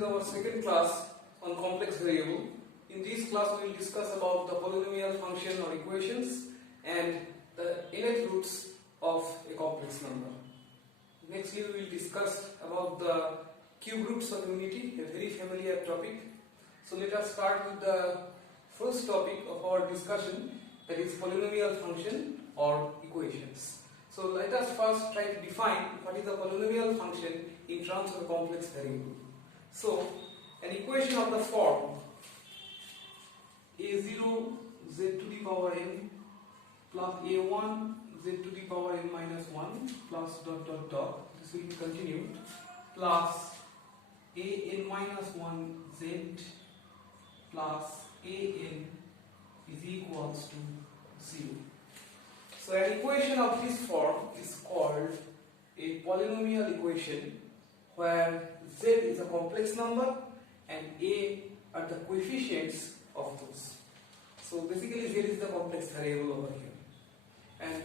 is our second class on complex variable. In this class we will discuss about the polynomial function or equations and the innate roots of a complex number. Nextly we will discuss about the cube roots of unity, a very familiar topic. So let us start with the first topic of our discussion, that is polynomial function or equations. So let us first try to define what is a polynomial function in terms of a complex variable. So an equation of the form a0 z to the power n plus a1 z to the power n minus 1 plus dot dot dot, this will be continued, plus an minus 1 z plus an is equals to 0. So an equation of this form is called a polynomial equation, where z is a complex number and a are the coefficients of those. So basically z is the complex variable over here, and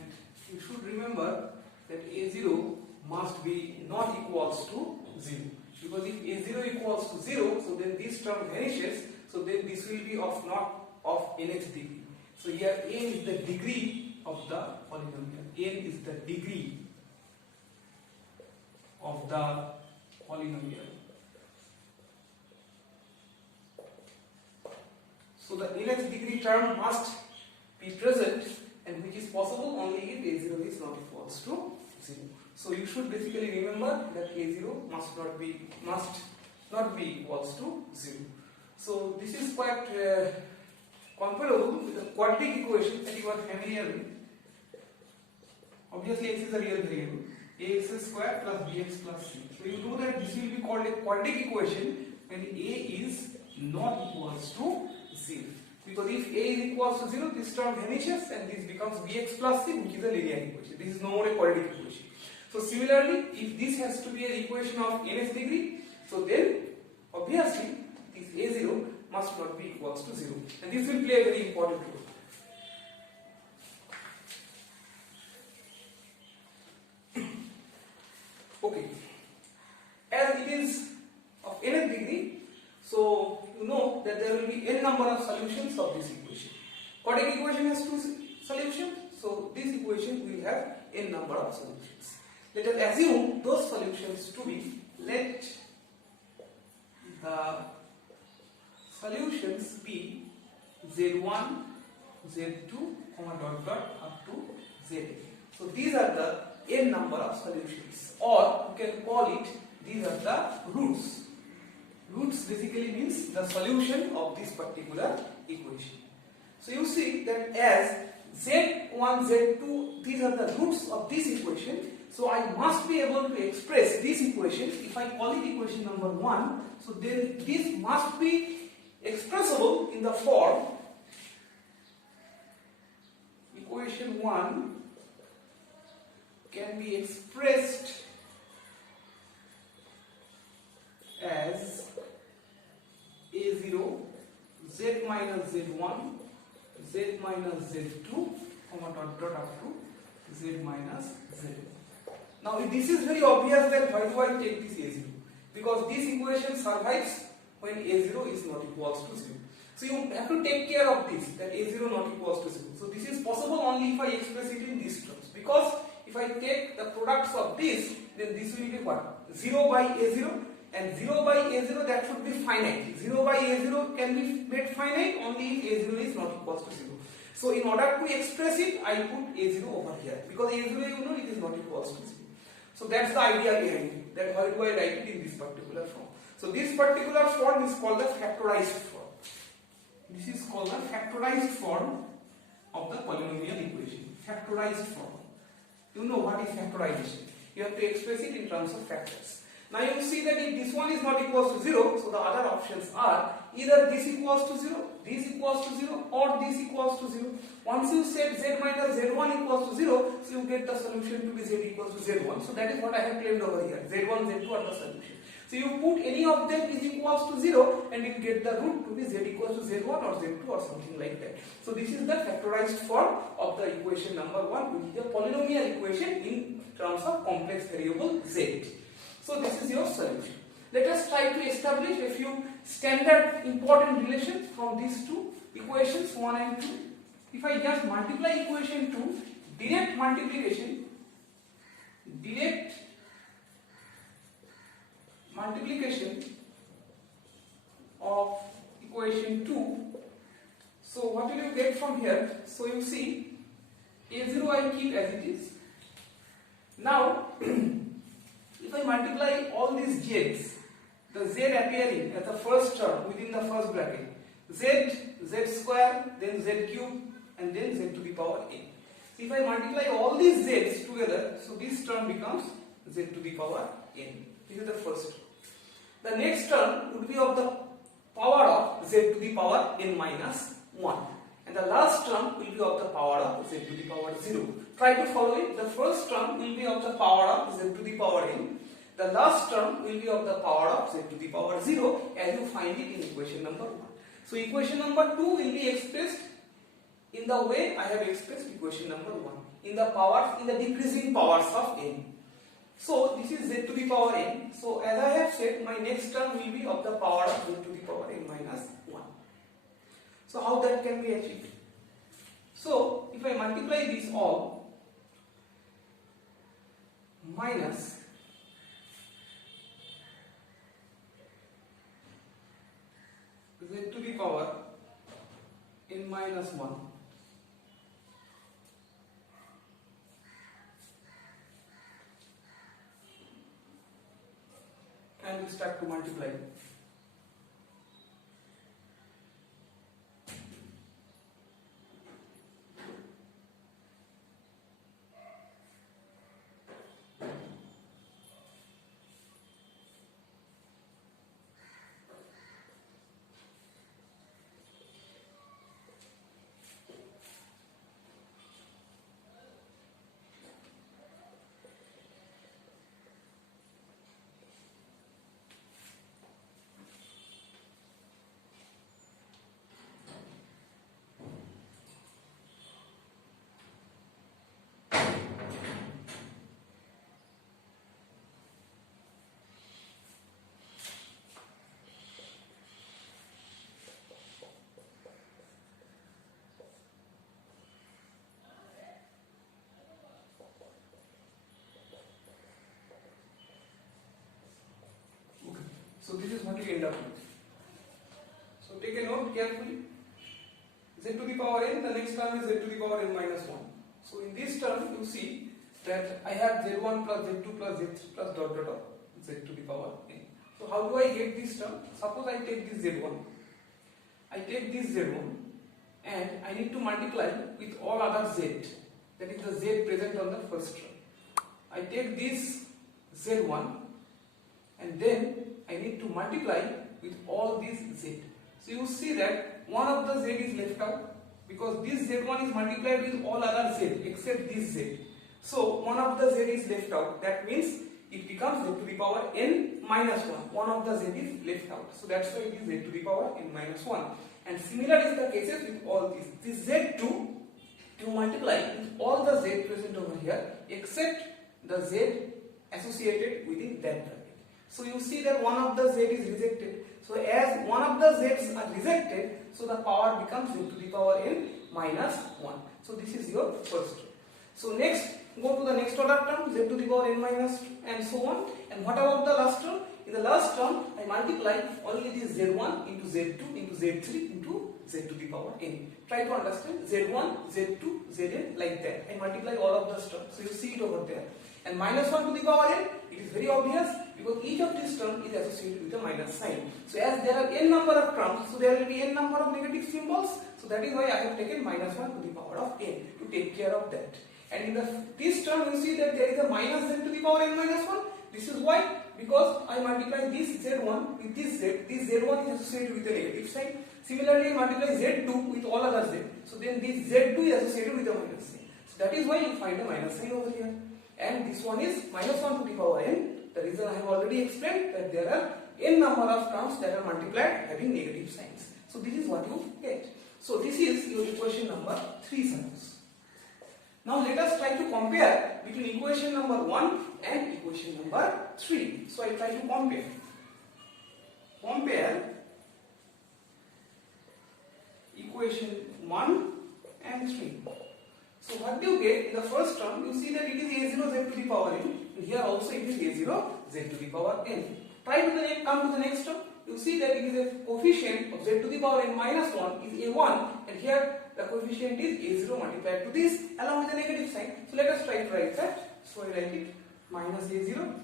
you should remember that a0 must be not equals to 0, because if a0 equals to 0, so then this term vanishes, so then this will be of not of nth degree. So here n is the degree of the polynomial, n is the degree of the polynomial. So the nth degree term must be present, and which is possible only if a0 is not equals to 0. So you should basically remember that a0 must not be equals to 0. So this is quite comparable with the quadratic equation that you are familiar with. Obviously x is a real variable, ax square plus bx plus c. So you know that this will be called a quadratic equation when a is not equals to 0. Because if a is equals to 0, this term vanishes and this becomes bx plus c, which is a linear equation. This is no more a quadratic equation. So similarly, if this has to be an equation of nth degree, so then obviously this a0 must not be equals to 0. And this will play a very important role. Okay, as it is of nth degree, so you know that there will be n number of solutions of this equation. Quadratic equation has two solutions, so this equation will have n number of solutions. Let us assume those solutions to be, let the solutions be z1, z2, dot dot up to zn. So these are the n number of solutions, or you can call it, these are the roots. Roots basically means the solution of this particular equation. So you see that as z1, z2, these are the roots of this equation. So I must be able to express this equation. If I call it equation number 1, so then this must be expressible in the form equation 1 can be expressed as a0 z minus z1 z minus z2 dot dot up to z minus z. Now this is very obvious that why do I take this a0? Because this equation survives when a0 is not equals to 0. So you have to take care of this, that a0 not equals to 0. So this is possible only if I express it in these terms. Because if I take the products of this, then this will be what? 0 by a0, and 0 by a0, that should be finite. 0 by a0 can be made finite only if a0 is not equals to 0. So in order to express it, I put a0 over here, because a0 you know it is not equals to 0. So that's the idea behind it, that why do I write it in this particular form. So this particular form is called the factorized form. This is called the factorized form of the polynomial equation. Factorized form. You know what is factorization. You have to express it in terms of factors. Now you see that if this one is not equals to 0, so the other options are either this equals to 0, this equals to 0, or this equals to 0. Once you set z minus z1 equals to 0, so you get the solution to be z equals to z1. So that is what I have claimed over here. Z1, Z2 are the solution. So you put any of them is equals to 0 and you get the root to be z equals to z1 or z2 or something like that. So this is the factorized form of the equation number 1, which is a polynomial equation in terms of complex variable z. So this is your solution. Let us try to establish a few standard important relations from these two equations 1 and 2. If I just multiply equation 2, direct multiplication of equation 2. So what will you get from here? So you see a0 I keep as it is. Now if I multiply all these z's, the z appearing as the first term within the first bracket, z square, then z cube, and then z to the power n. If I multiply all these z's together, so this term becomes z to the power n. This is the first term. The next term would be of the power of z to the power n minus 1. And the last term will be of the power of z to the power 0. Try to follow it. The first term will be of the power of z to the power n. The last term will be of the power of z to the power 0 as you find it in equation number 1. So equation number 2 will be expressed in the way I have expressed equation number 1. In the decreasing powers of n. So this is z to the power n. So as I have said, my next term will be of the power of z to the power n minus 1. So how that can be achieved? So if I multiply these all minus z to the power n minus 1 and we start to multiply. So this is what you end up with. So take a note carefully. Z to the power n, the next term is z to the power n minus 1. So in this term you see that I have z1 plus z2 plus z3 plus dot dot of z to the power n. So how do I get this term? Suppose I take this z1. I take this z1 and I need to multiply with all other z. That is the z present on the first term. I take this z1 and then I need to multiply with all these z. So you see that one of the z is left out because this z1 is multiplied with all other z except this z. So one of the z is left out. That means it becomes z to the power n minus 1. One of the z is left out. So that's why it is z to the power n minus 1. And similar is the cases with all these. This z2 to multiply with all the z present over here except the z associated within that bracket. So you see that one of the z is rejected. So as one of the z's are rejected, so the power becomes z to the power n minus 1. So this is your first term. So next, go to the next order term, z to the power n minus 2 and so on. And what about the last term? In the last term, I multiply only this z1 into z2 into z3 into z to the power n. Try to understand z1, z2, zn like that. I multiply all of the terms. So you see it over there. And minus 1 to the power n, it is very obvious because each of these terms is associated with a minus sign. So as there are n number of terms, so there will be n number of negative symbols. So that is why I have taken minus 1 to the power of n to take care of that. And in this term you see that there is a minus z to the power n minus 1. This is why, because I multiply this z1 with this z. This z1 is associated with a negative sign. Similarly, I multiply z2 with all other z. So then this z2 is associated with a minus sign. So that is why you find a minus sign over here. And this one is minus 1 to the power n. The reason I have already explained that there are n number of terms that are multiplied having negative signs. So this is what you get. So this is your equation number 3 suppose. Now let us try to compare between equation number 1 and equation number 3. So I try to compare. compare equation 1 and 3. So what do you get in the first term? You see that it is a0 z to the power n, and here also it is a0 z to the power n. Try to come to the next term. You see that it is a coefficient of z to the power n minus 1 is a1, and here the coefficient is a0 multiplied to this along with the negative sign. So let us try to write that. So I write it minus a0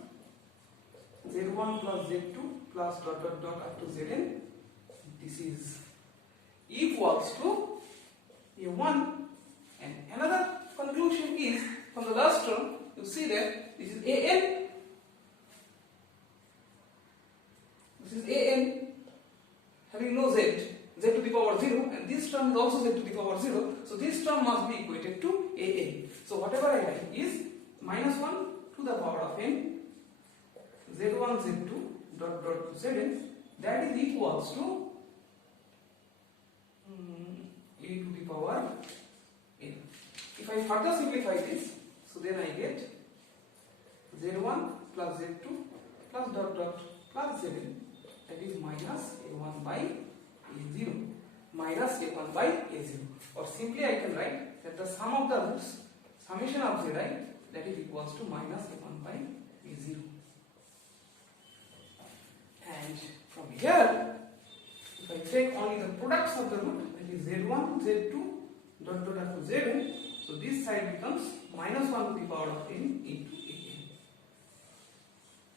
z1 plus z2 plus dot dot dot up to zn. This is equals to a1. And another conclusion is from the last term, you see that this is an, this is an having no z to the power 0, and this term is also z to the power 0, so this term must be equated to an. So whatever I write is minus 1 to the power of n z1 z2 dot dot to zn, that is equals to a to the power n. If I further simplify this, so then I get z1 plus z2 plus dot dot plus zn, that is minus a1 by a0 minus a1 by a0, or simply I can write that the sum of the roots summation of zi, that is equals to minus a1 by a0. And from here, if I take only the products of the root, that is z1 z2 dot dot up to zn, so this side becomes minus 1 to the power of n into an.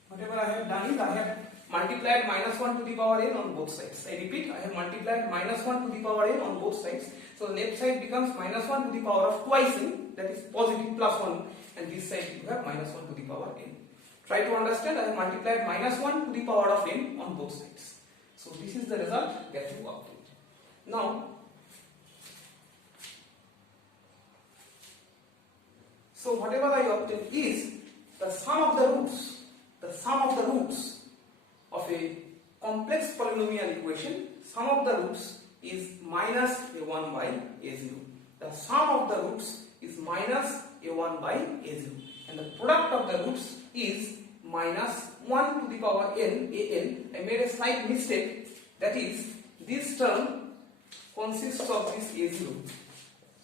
Whatever I have done is I have multiplied minus 1 to the power n on both sides. I repeat, I have multiplied minus 1 to the power n on both sides. So the left side becomes minus 1 to the power of twice n, that is positive plus 1, and this side you have minus 1 to the power n. Try to understand, I have multiplied minus 1 to the power of n on both sides. So this is the result that you obtain. Now, so whatever I obtain is the sum of the roots of a complex polynomial equation. Sum of the roots is minus a1 by a0. The sum of the roots is minus a1 by a0, and the product of the roots is minus 1 to the power n an. I made a slight mistake, that is this term consists of this a0,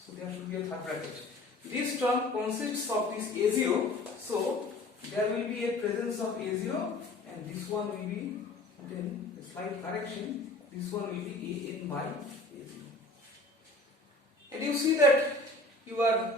so there should be a third bracket. This term consists of this a0, so there will be a presence of a0, and this one will be, then a slight correction, this one will be an by a0. And you see that you are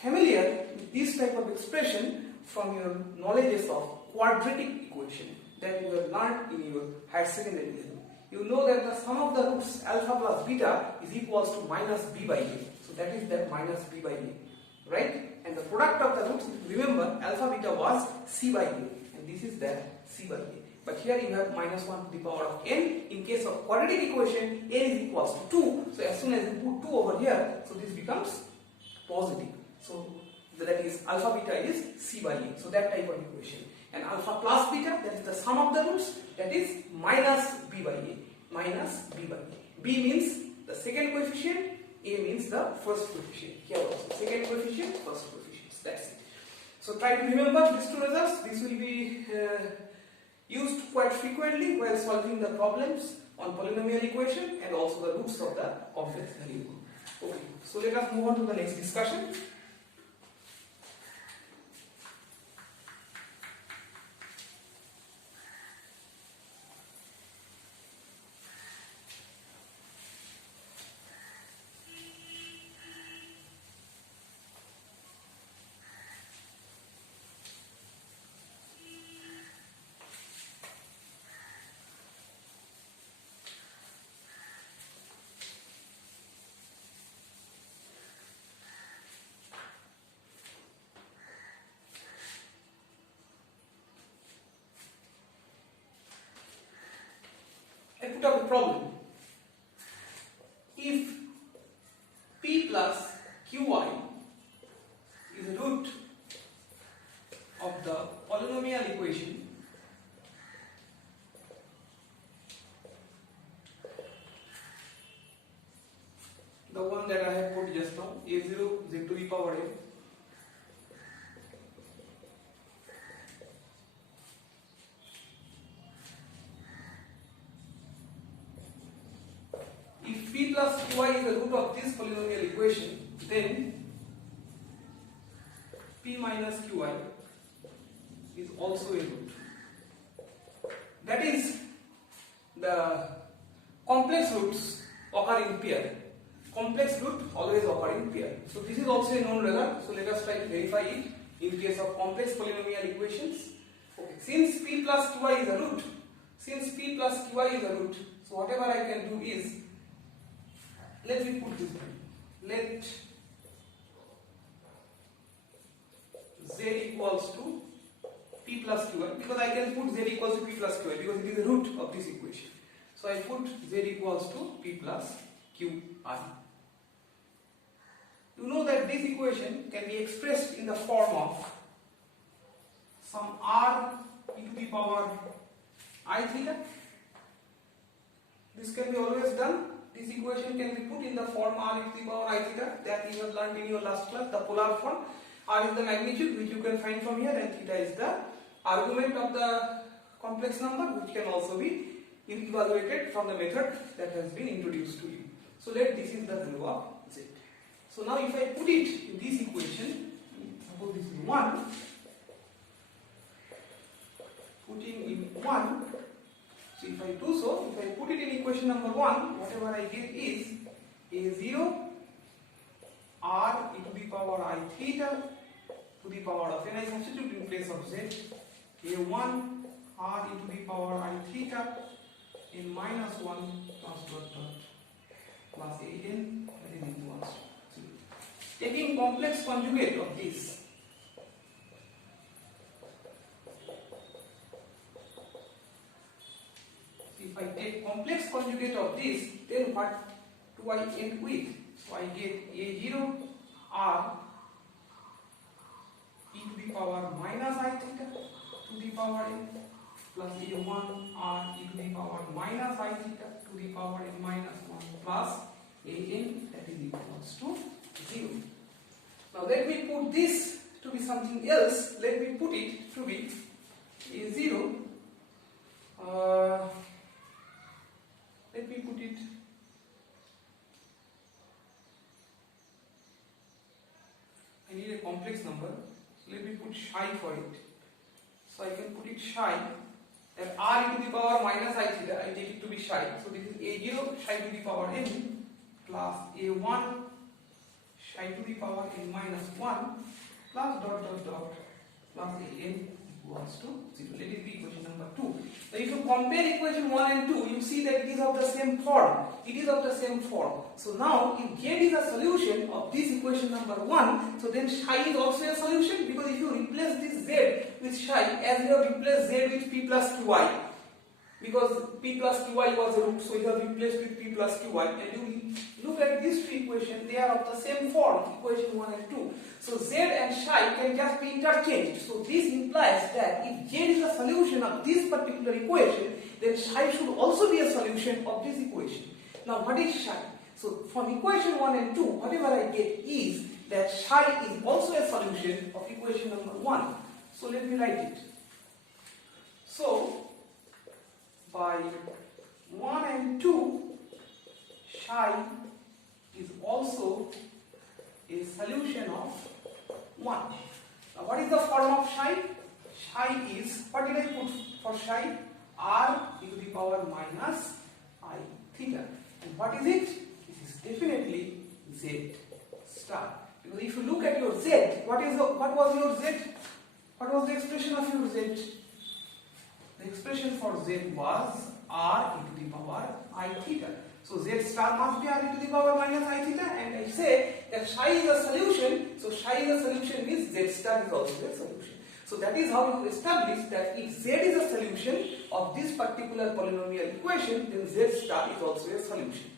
familiar with this type of expression from your knowledge of quadratic equation that you have learned in your higher secondary level. You know that the sum of the roots alpha plus beta is equals to minus b by a. So that is that minus b by a, right? And the product of the roots, remember, alpha beta was c by a, and this is that c by a. But here you have minus 1 to the power of n. In case of quadratic equation, n is equals to 2. So as soon as you put 2 over here, so this becomes positive. So that is alpha beta is c by a. So that type of equation. And alpha plus beta, that is the sum of the roots, that is minus b by a. Minus b by a. B means the second coefficient, a means the first coefficient. Here also, second coefficient, first coefficient. That's it. So try to remember these two results. This will be used quite frequently while solving the problems on polynomial equation and also the roots of the complex variable. Okay, so let us move on to the next discussion. I put up a problem. If p plus qy is the root of the polynomial equation, the one that I have put just now, a0 z to the power n, qi is the root of this polynomial equation, then p minus qi is also a root. That is, the complex roots occur in pair. Complex root always occur in pair. So this is also a known result. So let us try to verify it in case of complex polynomial equations. Okay. Since p plus qi is a root, so whatever I can do is, let me put this way. Let z equals to p plus qi, because I can put z equals to p plus qi because it is the root of this equation. So I put z equals to p plus qi. You know that this equation can be expressed in the form of some r e to the power I theta. This can be always done. This equation can be put in the form r e to the power I theta that you have learned in your last class, the polar form. R is the magnitude which you can find from here, and theta is the argument of the complex number, which can also be evaluated from the method that has been introduced to you. So let this is the value of z. So now if I put it in this equation, suppose this is 1, putting in 1, so if I do so, if I put it in equation number 1, whatever I get is a0 r e to the power I theta to the power of, and I substitute in place of z, a1 r e to the power I theta in minus 1 plus dot dot plus an, that is equals to 0. Taking complex conjugate of this, if I take complex conjugate of this, then what do I end with? So I get a0 r e to the power minus I theta to the power n plus a1 r e to the power minus I theta to the power n minus 1 plus an, that is equals to 0. Now let me put this to be something else. Let me put it to be a0. Let me put it. I need a complex number. So let me put psi for it. So I can put it psi. And r e to the power minus I theta, I take it to be psi. So this is a0 psi to the power n plus a1 psi to the power n minus 1 plus dot dot dot plus an equals to 0. Let it be equation number 2. Now if you compare equation 1 and 2, you see that it is of the same form. It is of the same form. So now if z is a solution of this equation number 1, so then psi is also a solution, because if you replace this z with psi as you have replaced z with p plus qi, because p plus qi was a root, so you have replaced with p plus qi, and you look at these two equations, they are of the same form, equation 1 and 2. So z and psi can just be interchanged. So this implies that if z is a solution of this particular equation, then psi should also be a solution of this equation. Now what is psi? So from equation 1 and 2, whatever I get is that psi is also a solution of equation number 1. So let me write it. So by 1 and 2, psi is also a solution of 1. Now what is the form of psi? Psi is, what did I put for psi? R e to the power minus I theta. And what is it? This is definitely z star. Because if you look at your z, what was your z? What was the expression of your z? The expression for z was r e to the power I theta. So z star must be r e to the power minus I theta, and I say that psi is a solution. So psi is a solution means z star is also a solution. So that is how you establish that if z is a solution of this particular polynomial equation, then z star is also a solution.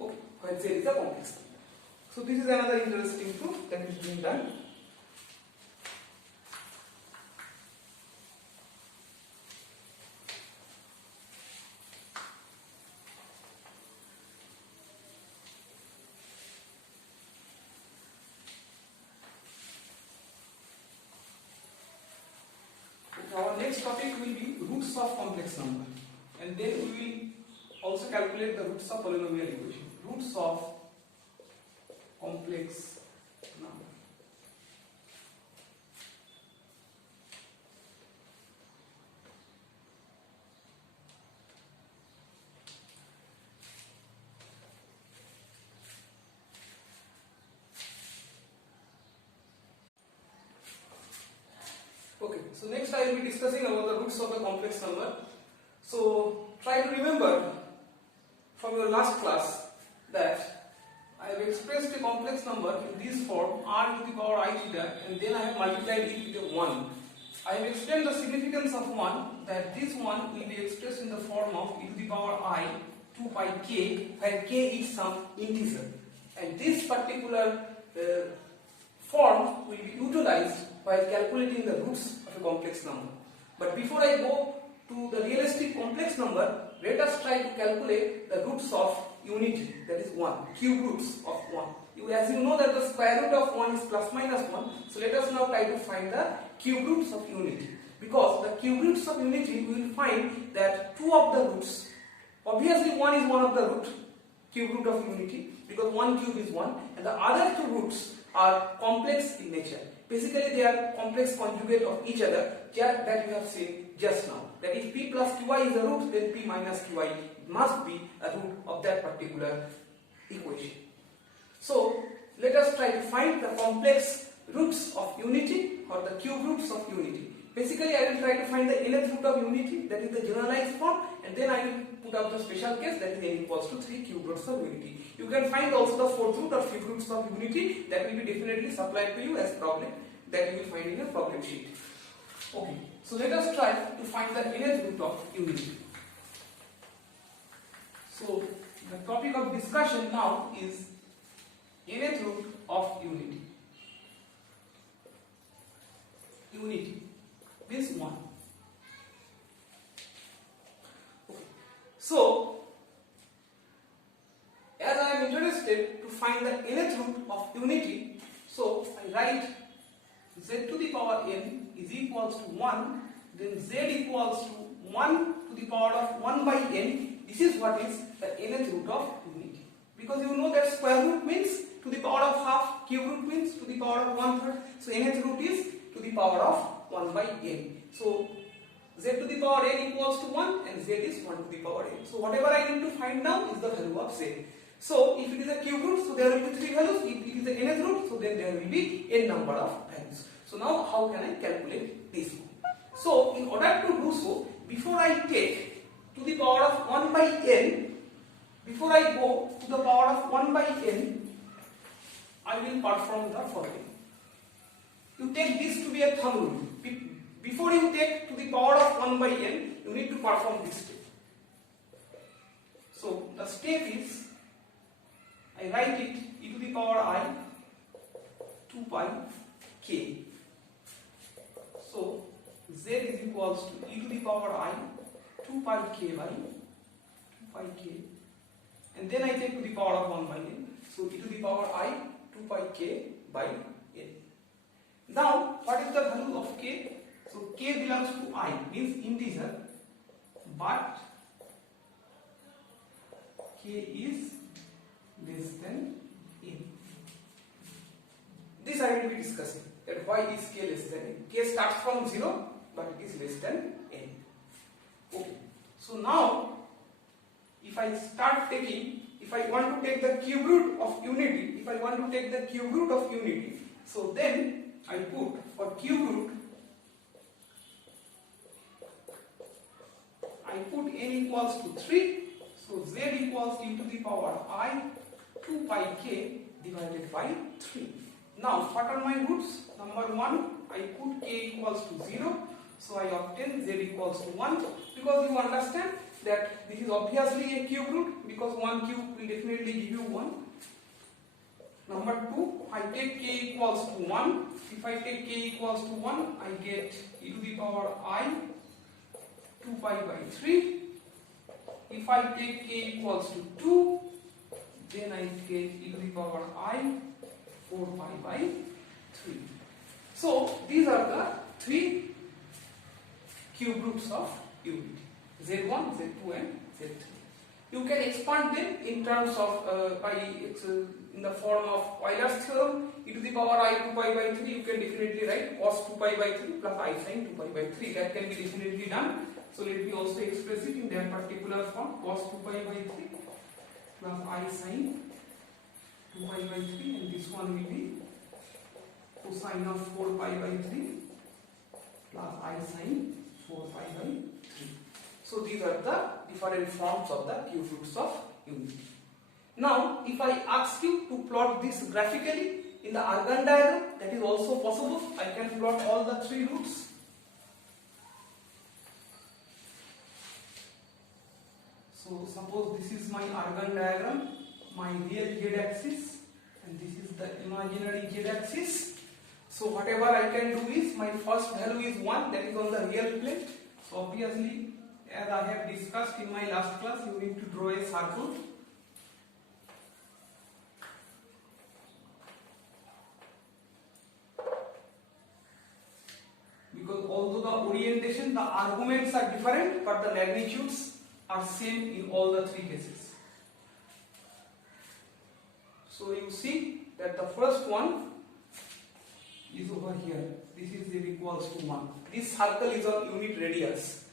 Okay, when z is a complex number. So this is another interesting proof that is being done. Our next topic will be roots of complex number, and then we will also calculate the roots of polynomial equation. roots of complex number. Okay, so next I will be discussing about the roots of the complex number. So try to remember from your last class that I have expressed a complex number in this form r to the power I theta, and then I have multiplied it with a 1. I have explained the significance of 1, that this 1 will be expressed in the form of e to the power I 2 pi k, where k is some integer, and this particular form will be utilized while calculating the roots of a complex number. But before I go to the realistic complex number, let us try to calculate the roots of unity, that is 1, cube roots of 1. As you know that the square root of 1 is plus minus 1, so let us now try to find the cube roots of unity. Because the cube roots of unity, we will find that two of the roots, obviously 1 is one of the root, cube root of unity, because 1 cube is 1, and the other two roots are complex in nature. Basically they are complex conjugate of each other, that you have seen just now. That if p plus qi is a root, then p minus qi must be a root of that particular equation. So let us try to find the complex roots of unity or the cube roots of unity. Basically I will try to find the nth root of unity, that is the generalized form, and then I will put up the special case, that is n equals to 3 cube roots of unity. You can find also the fourth root or fifth roots of unity, that will be definitely supplied to you as problem that you will find in a problem sheet. Okay, so let us try to find the nth root of unity. So the topic of discussion now is nth root of unity. Unity, this one. Okay. So as I am interested to find the nth root of unity, so I write z to the power n is equals to 1, then z equals to 1 to the power of 1 by n. This is what is the nth root of unity. Because you know that square root means to the power of half, cube root means to the power of 1/3. So nth root is to the power of 1 by n. So z to the power n equals to 1 and z is 1 to the power n. So whatever I need to find now is the value of z. So if it is a cube root, so there will be 3 values. If it is a nth root, so then there will be n number of values. So now how can I calculate this one? So in order to do so, before I take to the power of 1 by n, before I go to the power of 1 by n, I will perform the following. You take this to be a thumb rule. Before you take to the power of 1 by n, you need to perform this step. So the step is, I write it e to the power I 2 pi k. So z is equals to e to the power I 2 pi k by 2 pi k, and then I take to the power of 1 by n. So e to the power I 2 pi k by n. Now what is the value of k? So k belongs to I, means integer, but k is less than n. This I will be discussing, that why is k less than n. K starts from 0 but it is less than n. Okay. So now if I start taking, if I want to take the cube root of unity, so then I put for cube root, I put n equals to 3, so z equals e to the power I 2 pi k divided by 3. Now what are my roots? Number 1, I put k equals to 0, so I obtain z equals to 1, because you understand that this is obviously a cube root, because 1 cube will definitely give you 1. Number 2, I take k equals to 1. If I take k equals to 1, I get e to the power I 2 pi by 3. If I take k equals to 2, then I get e to the power I 4 pi by 3. So these are the 3 cube roots of unity, z1, z2 and z3. You can expand them in terms of in the form of Euler's theorem, e to the power I 2 pi by 3. You can definitely write cos 2 pi by 3 plus I sin 2 pi by 3. That can be definitely done. So let me also express it in that particular form, cos 2 pi by 3 plus I sin 2 pi by 3, and this one will be cosine of 4 pi by 3 plus I sin 4 pi by 3. So these are the different forms of the cube roots of unity. Now if I ask you to plot this graphically in the Argand diagram, that is also possible. I can plot all the three roots. So suppose this is my Argand diagram, my real z axis, and this is the imaginary z axis. So whatever I can do is, my first value is 1, that is on the real plane. So obviously, as I have discussed in my last class, you need to draw a circle. Because although the orientation, the arguments are different, but the magnitudes are same in all the three cases. So you see that the first one is over here. This is z equals to 1. This circle is on unit radius.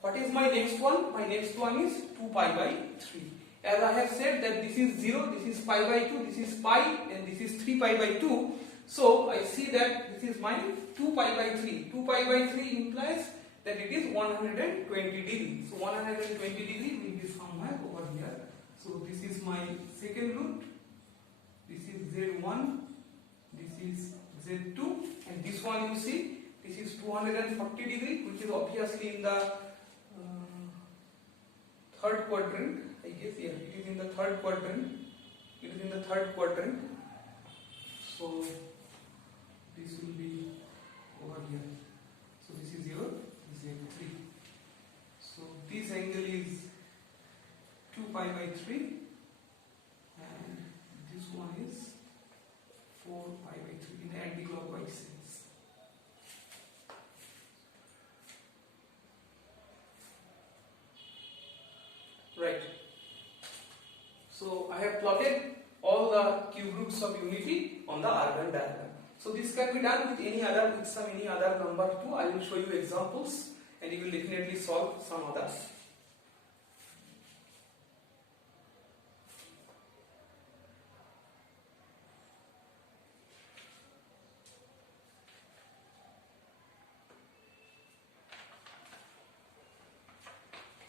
What is my next one? My next one is 2 pi by 3. As I have said that this is 0, this is pi by 2, this is pi, and this is 3 pi by 2. So I see that this is my 2 pi by 3. 2 pi by 3 implies that it is 120 degree. So 120 degree will be somewhere over here. So this is my second root. This is Z1, this is Z2, and this one you see, this is 240 degree, which is obviously in the third quadrant. I guess, yeah, it is in the third quadrant. It is in the third quadrant. So this will be over here. So this is your Z3. So this angle is 2 pi by 3, and this one is 4 pi by 3 in anti-clockwise sense. Right. So I have plotted all the cube roots of unity on the Argand diagram. So this can be done with any other number too. I will show you examples, and you will definitely solve some others.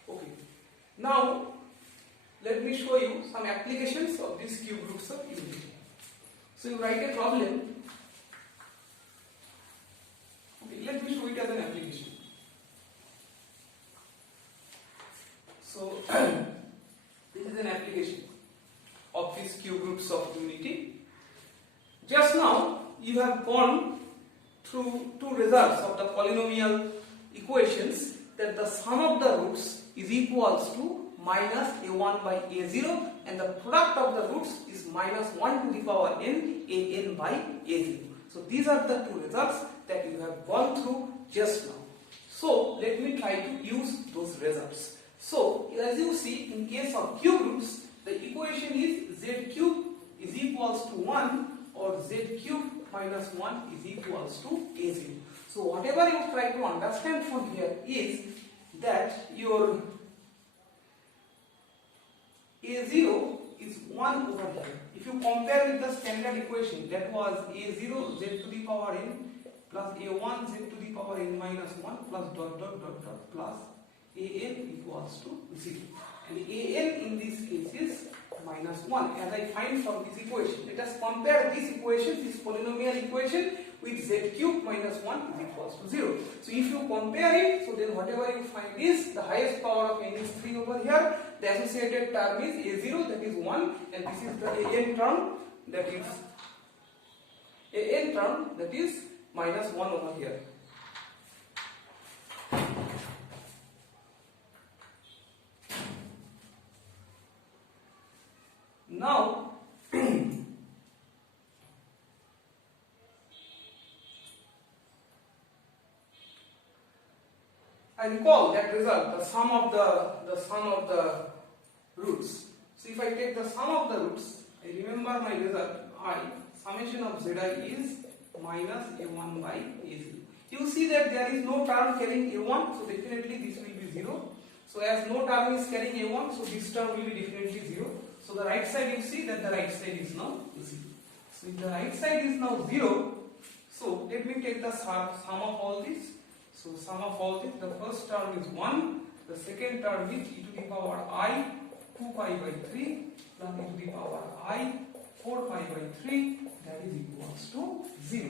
Okay. Now let me show you some applications of these cube roots of unity. So you write a problem. Okay, let me show it as an application. So this is an application of these cube roots of unity. Just now you have gone through two results of the polynomial equations, that the sum of the roots is equals to minus a1 by a0, and the product of the roots is minus 1 to the power n a(n) by a0. So these are the two results that you have gone through just now. So let me try to use those results. So as you see, in case of cube roots, the equation is z cube is equals to 1, or z cube minus 1 is equals to a0. So whatever you try to understand from here is that your a0 is 1 over here. If you compare with the standard equation, that was a0 z to the power n plus a1 z to the power n minus 1 plus dot dot dot dot plus an equals to 0. And an in this case is minus 1, as I find from this equation. Let us compare this equation, this polynomial equation, with z cube minus 1 is equals to 0. So if you compare it, so then whatever you find is the highest power of n is 3 over here. The associated term is a0, that is 1, and this is the an term, that is minus 1 over here. Now I recall that result, the sum of the roots. So if I take the sum of the roots, I remember my result I summation of zi is minus a1 by a0. You see that there is no term carrying a1, so definitely this will be 0. So as no term is carrying a1, so this term will be definitely 0. So the right side, you see that the right side is now 0. So if the right side is now 0, so let me take the sum of all this. So sum of all this, the first term is 1, the second term is e to the power I 2 pi by 3 plus e to the power I 4 pi by 3, that is equals to 0.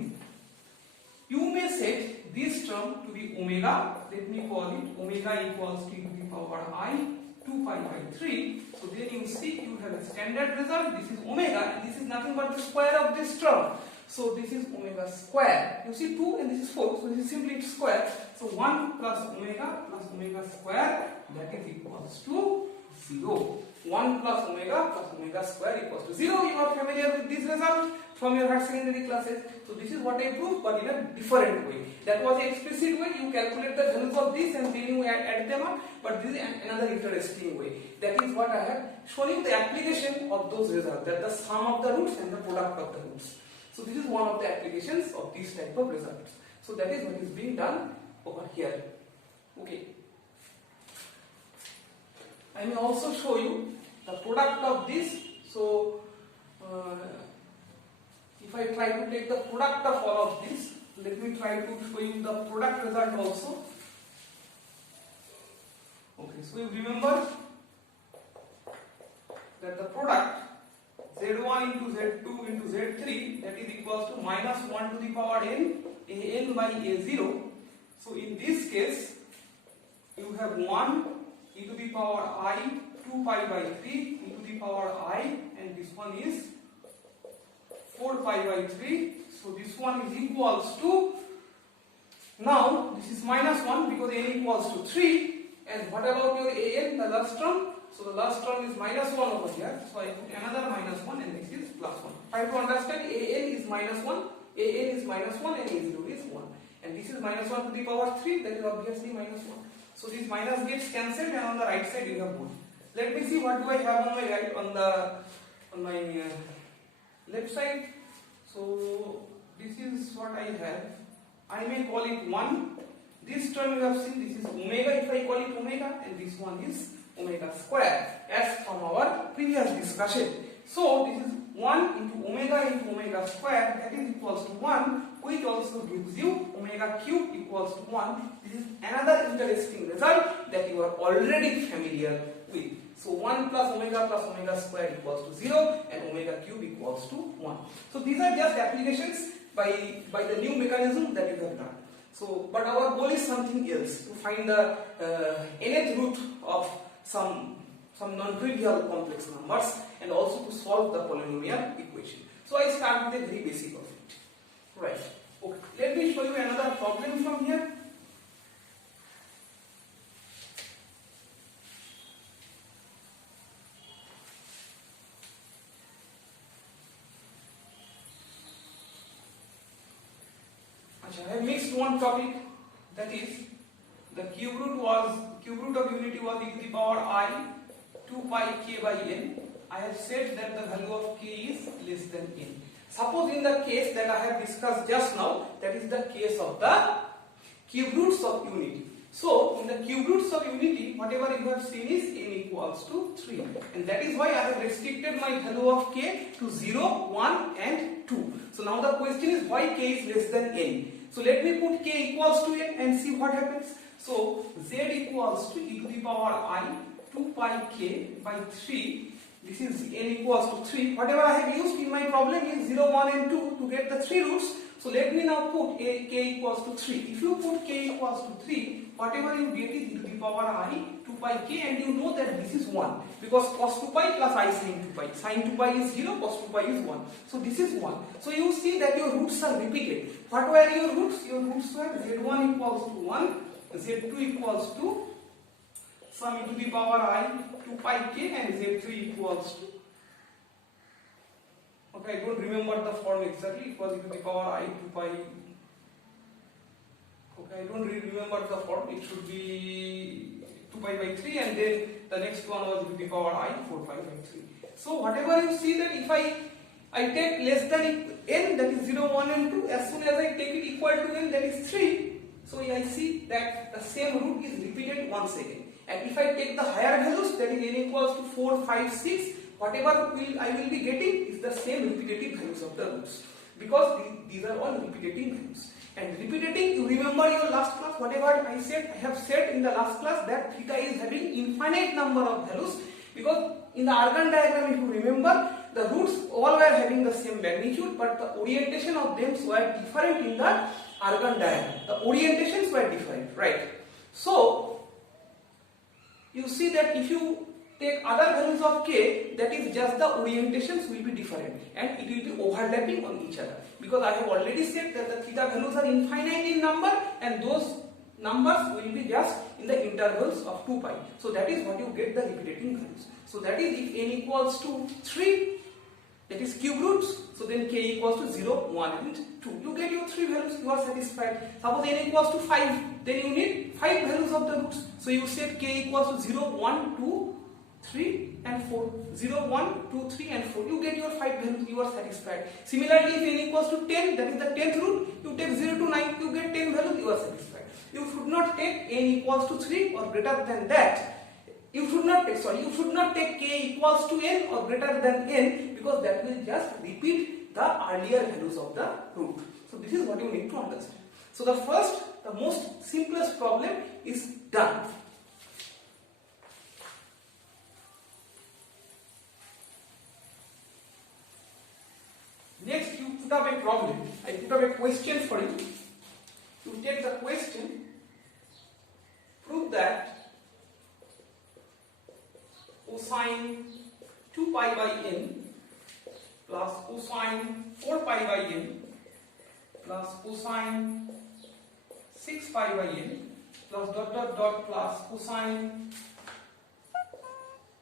You may set this term to be omega, let me call it omega equals to e to the power I 2 pi by 3. So then you see you have a standard result. This is omega and this is nothing but the square of this term. So this is omega square. You see 2 and this is 4. So this is simply square. So 1 plus omega square, that is equals to 0. 1 plus omega square equals to 0. You are familiar with this result from your higher secondary classes. So this is what I proved, but in a different way. That was an explicit way. You calculate the values of this and then you add them up. But this is another interesting way. That is what I have shown you, the application of those results. That the sum of the roots and the product of the roots. So this is one of the applications of this type of results. So that is what is being done over here. Okay. I may also show you the product of this. So if I try to take the product of all of this, let me try to show you the product result also. Okay, so you remember that the product z1 into z2 into z3, that is equals to minus 1 to the power n by a0. So in this case you have 1 e to the power I 2 pi by 3 e to the power I, and this one is 4 pi by 3. So this one is equals to, now this is minus 1 because n equals to 3. And what about your an, the last term? So the last term is minus 1 over here. So I put another minus 1 and this is plus 1. Try to understand, an is minus 1, an is minus 1 and a0 is 1. And this is minus 1 to the power 3, that is obviously minus 1. So this minus gets cancelled and on the right side you have 1. Let me see what do I have on my right, on my left side. So this is what I have. I may call it 1. This term you have seen, this is omega if I call it omega, and this one is omega square as from our previous discussion. So this is 1 into omega square, that is equals to 1, which also gives you omega cube equals to 1. This is another interesting result that you are already familiar with. So 1 plus omega square equals to 0 and omega cube equals to 1. So these are just applications by the new mechanism that you have done. So, but our goal is something else, to find the nth root of some non-trivial complex numbers and also to solve the polynomial equation. So I start with the very basic of it. Right. Okay. Let me show you another problem from here. I have mixed one topic, that is the cube root of unity was e to the power I 2 pi k by n. I have said that the value of k is less than n. Suppose in the case that I have discussed just now, that is the case of the cube roots of unity. So in the cube roots of unity, whatever you have seen is n equals to 3, and that is why I have restricted my value of k to 0, 1 and 2. So now the question is why k is less than n. So let me put k equals to n and see what happens. So z equals to e to the power I 2 pi k by 3. This is n equals to 3. Whatever I have used in my problem is 0, 1 and 2 to get the 3 roots. So let me now put k equals to 3. If you put k equals to 3, whatever you get is e to the power I 2 pi k, and you know that this is 1 because cos 2 pi plus I sin 2 pi. Sin 2 pi is 0, cos 2 pi is 1. So this is 1. So you see that your roots are repeated. What were your roots? Your roots were z1 equals to 1, z2 equals to some e to the power I 2 pi k, and z3 equals to, okay, I don't remember the form exactly, it was e to the power I 2 pi, okay, I don't really remember the form, it should be 2 pi pi by 3, and then the next one was e to the power I 4 pi by 3. So whatever you see, that if I take less than n, that is 0, 1 and 2, as soon as I take it equal to n, that is 3, so I see that the same root is repeated once again. And if I take the higher values, that is n equals to 4, 5, 6, whatever I will be getting is the same repetitive values of the roots, because these are all repetitive values. And repeating, you remember your last class, whatever I have said in the last class, that theta is having infinite number of values, because in the argon diagram, if you remember, the roots all were having the same magnitude, but the orientation of them were different in the argon diagram. The orientations were different, right? So you see that if you take other values of k, that is just the orientations will be different and it will be overlapping on each other, because I have already said that the theta values are infinite in number and those numbers will be just in the intervals of 2 pi. So that is what you get, the repeating values. So that is if n equals to 3, that is cube roots, so then k equals to 0, 1 and 2. You get your 3 values, you are satisfied. Suppose n equals to 5, then you need 5 values of the roots. So you set k equals to 0, 1, 2, 3 and 4. 0, 1, 2, 3 and 4. You get your 5 values, you are satisfied. Similarly, if n equals to 10, that is the 10th root, you take 0 to 9, you get 10 values, you are satisfied. You should not take n equals to 3 or greater than that. You should not take k equals to n or greater than n, because that will just repeat the earlier values of the root. So this is what you need to understand. So the most simplest problem is done. Next, you put up a problem. I put up a question for you. You take the question, prove that cosine 2 pi by n plus cosine 4 pi by n plus cosine 6 pi by n plus plus cosine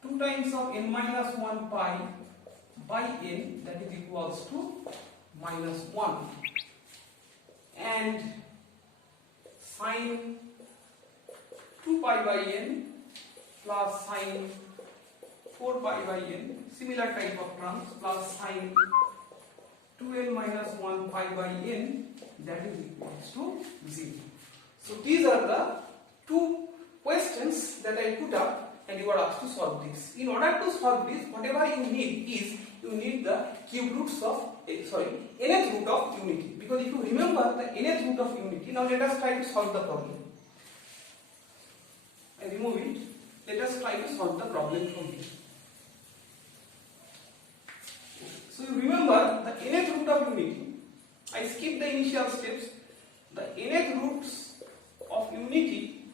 2 times of n minus 1 pi by n, that is equals to minus 1, and sine 2 pi by n plus sine 4 pi by n, similar type of terms, plus sine 2n minus 1 pi by n, that is equals to 0. So these are the two questions that I put up and you are asked to solve this. In order to solve this, whatever you need is, you need the cube roots of, nth root of unity. Because if you remember the nth root of unity, now let us try to solve the problem. I remove it. Let us try to solve the problem from here. So you remember the nth root of unity. I skip the initial steps. The nth roots of unity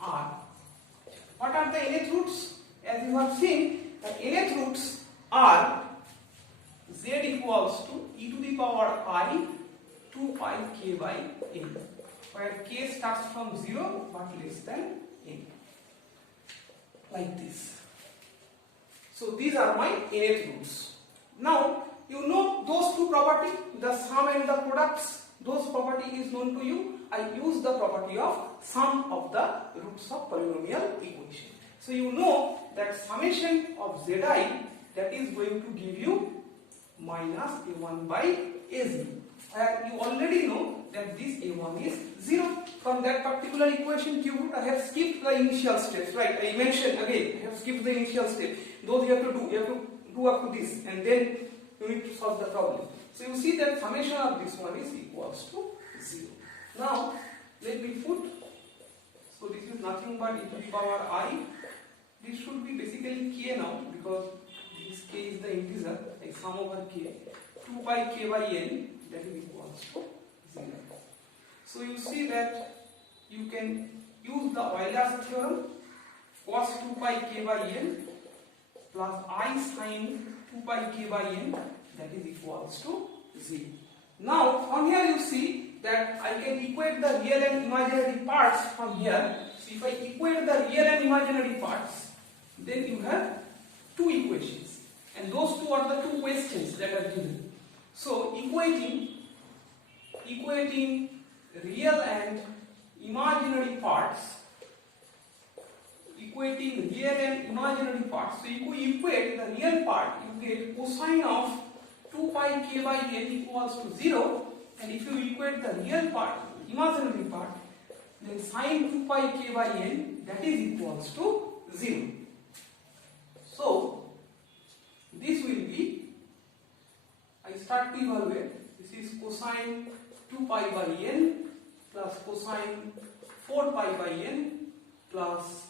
are, what are the nth roots? As you have seen, the nth roots are z equals to e to the power I 2 pi k by n, where k starts from 0 but less than n, like this. So these are my nth roots. Now you know those two properties, the sum and the products. Those property is known to you. I use the property of sum of the roots of polynomial equation. So you know that summation of zi, that is going to give you minus a1 by a0. You already know that this a1 is 0. From that particular equation cube root, I have skipped the initial steps, right? I mentioned again, I have skipped the initial step. Those you have to do. You have to do up to this, and then you need to solve the problem. So you see that summation of this one is equals to 0. Now let me put, so this is nothing but e to the power I. This should be basically k now, because this k is the integer, like sum over k. 2 pi k by n, that is equals to 0. So you see that you can use the Euler's theorem, cos 2 pi k by n plus I sin 2 pi k by n, that is equals to 0. Now from here you see that I can equate the real and imaginary parts from here. So if I equate the real and imaginary parts, then you have two equations, and those two are the two questions that are given. So equating real and imaginary parts equating real and imaginary parts. So if we equate the real part, you get cosine of 2 pi k by n equals to 0, and if you equate the real part, imaginary part, then sine 2 pi k by n, that is equals to 0. So this will be, I start to evaluate, this is cosine 2 pi by n plus cosine 4 pi by n plus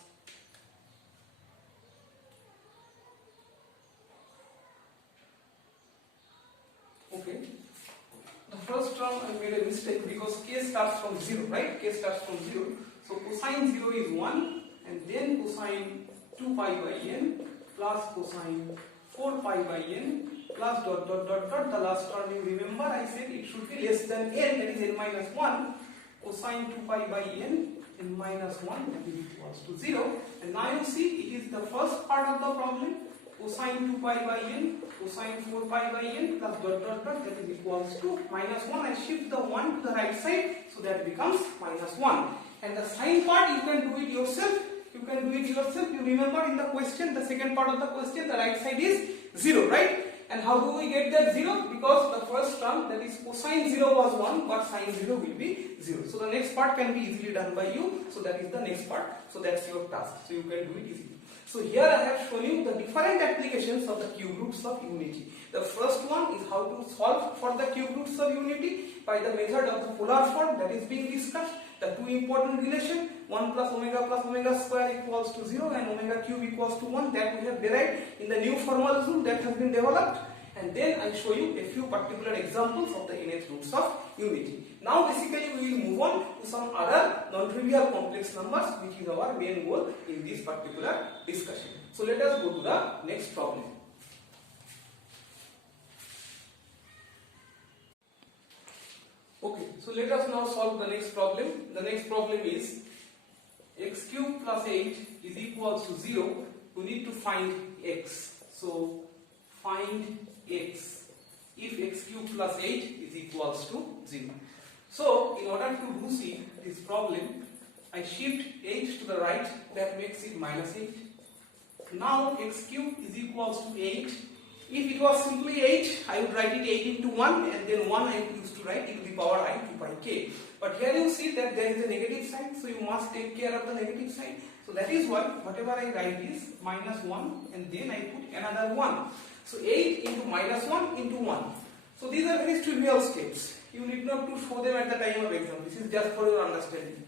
okay. The first term I made a mistake because k starts from 0, right? K starts from 0. So cosine 0 is 1, and then cosine 2 pi by n plus cosine 4 pi by n plus dot dot dot dot. The last term, you remember I said it should be less than n, that is n minus 1. Cosine 2 pi by n minus 1, that is equals to 0. And now you see it is the first part of the problem. Cosine 2 pi by n, cosine 4 pi by n plus dot dot dot, that is equals to minus 1. I shift the 1 to the right side, so that becomes minus 1. And the sine part, you can do it yourself. You can do it yourself. You remember in the question, the second part of the question, the right side is 0, right? And how do we get that 0? Because the first term, that is cosine 0 was 1, but sine 0 will be 0. So the next part can be easily done by you. So that is the next part. So that's your task. So you can do it easily. So here I have shown you the different applications of the cube roots of unity. The first one is how to solve for the cube roots of unity by the method of the polar form, that is being discussed. The two important relation, 1 plus omega square equals to 0 and omega cube equals to 1, that we have derived in the new formalism that has been developed. And then I show you a few particular examples of the nth roots of unity. Now basically we will move on to some other non-trivial complex numbers, which is our main goal in this particular discussion. So let us go to the next problem. Okay, so let us now solve the next problem. The next problem is x cube plus 8 is equals to 0. We need to find x. So find x if x cube plus 8 is equals to 0. So in order to do see this problem, I shift 8 to the right, that makes it minus 8. Now x cube is equals to 8. If it was simply 8, I would write it 8 into 1, and then 1 I used to write e to the power I 2 pi k. But here you see that there is a negative sign, so you must take care of the negative sign. So that is why whatever I write is minus 1, and then I put another 1. So 8 into minus 1 into 1. So these are very trivial steps. You need not to show them at the time of exam. This is just for your understanding.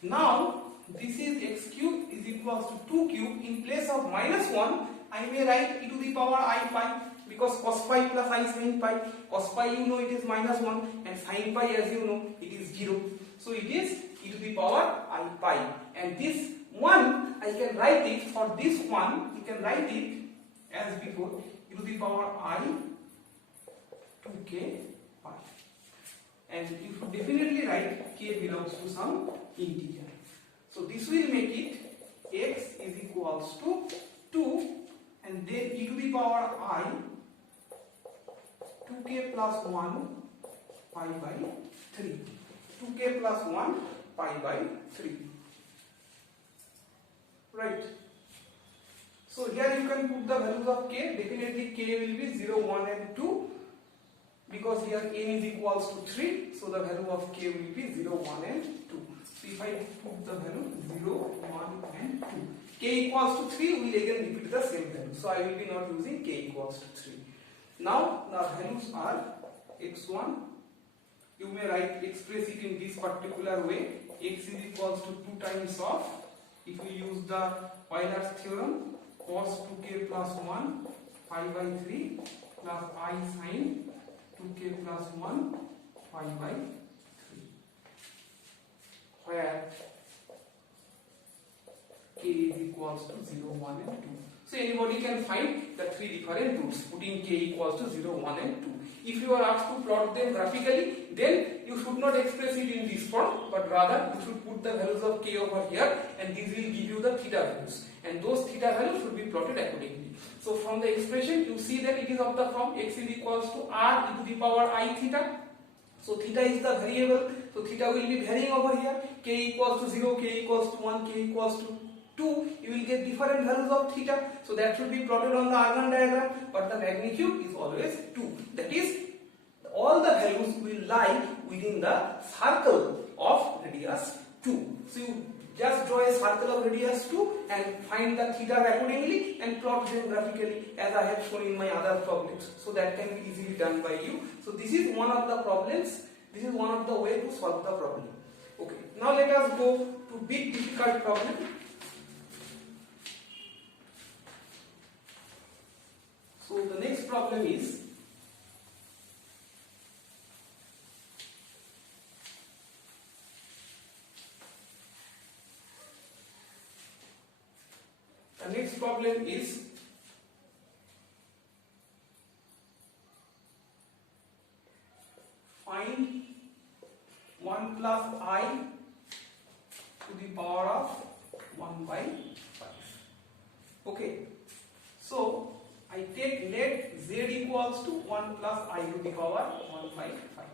Now this is x cube is equals to 2 cube. In place of minus 1, I may write e to the power I pi, because cos pi plus I sin pi. Cos pi, you know, it is minus 1, and sin pi, as you know, it is 0. So it is e to the power I pi. And this 1, I can write it, for this 1, you can write it as before, e to the power I 2k pi. And you should definitely write k belongs to some integer. So this will make it x is equals to 2, and then e to the power I 2k plus 1 pi by 3. 2k plus 1 pi by 3. Right. So here you can put the values of k. Definitely k will be 0, 1 and 2, because here n is equals to 3. So the value of k will be 0, 1 and 2. So if I put the value 0, 1 and 2, k equals to 3, we will again repeat the same value. So I will be not using k equals to 3. Now the values are x1. You may express it in this particular way. X is equals to 2 times of, if we use the Euler's theorem, cos 2k plus 1 pi by 3 plus I sin 2k plus 1 pi by 3, where k is equals to 0, 1 and 2. So anybody can find the three different roots, putting k equals to 0, 1 and 2. If you are asked to plot them graphically, then you should not express it in this form, but rather you should put the values of k over here, and this will give you the theta values, and those theta values should be plotted accordingly. So from the expression you see that it is of the form x is equals to r e to the power I theta. So theta is the variable, so theta will be varying over here. K equals to 0, k equals to 1, k equals to 2, you will get different values of theta. So that should be plotted on the Argand diagram, but the magnitude is always 2. That is, all the values will lie within the circle of radius 2. So you just draw a circle of radius 2 and find the theta accordingly and plot them graphically as I have shown in my other problems. So that can be easily done by you. So this is one of the problems. This is one of the way to solve the problem. Okay. Now let us go to bit difficult problem. So the next problem is find 1 plus I to the power of 1 by 5. Okay. So I take let z equals to 1 plus I to the power 1 by 5.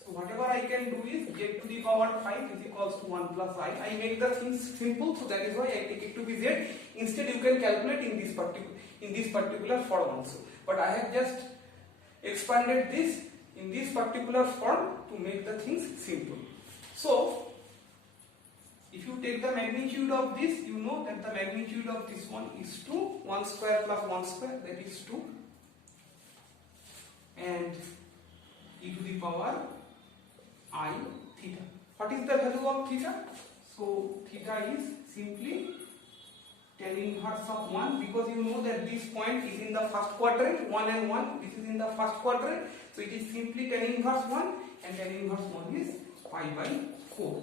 So whatever I can do is z to the power 5 is equals to 1 plus I. I make the things simple, so that is why I take it to be z. Instead you can calculate in this particular form also. But I have just expanded this in this particular form to make the things simple. So if you take the magnitude of this, you know that the magnitude of this one is 2. 1 square plus 1 square, that is 2. And e to the power I theta. What is the value of theta? So theta is simply tan inverse of 1, because you know that this point is in the first quadrant, 1 and 1, this is in the first quadrant. So it is simply tan inverse 1, and tan inverse 1 is pi by 4.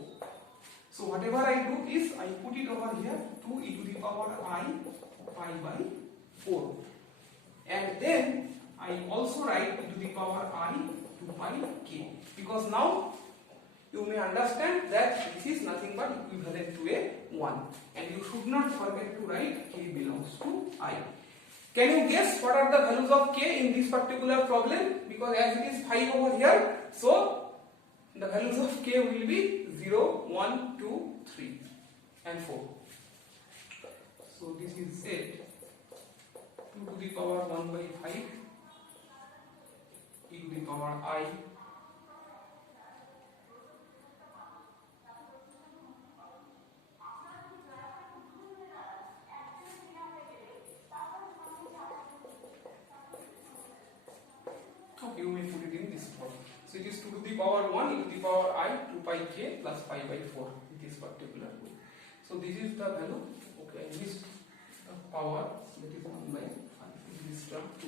So whatever I do is I put it over here, 2 e to the power I pi by 4. And then I also write e to the power I 2 pi k. Because now you may understand that this is nothing but equivalent to a 1. And you should not forget to write k belongs to I. Can you guess what are the values of k in this particular problem? Because as it is 5 over here, so the values of k will be 0, 1, 2, 3 and 4. So this is z 2 to the power 1 by 5 e to the power I you may put it in this form. So it is 2 to the power 1 e to the power I 2 pi k plus pi by 4 in this particular way. So this is the value. Okay, I missed the power, that is 1 by 5 in this term 2.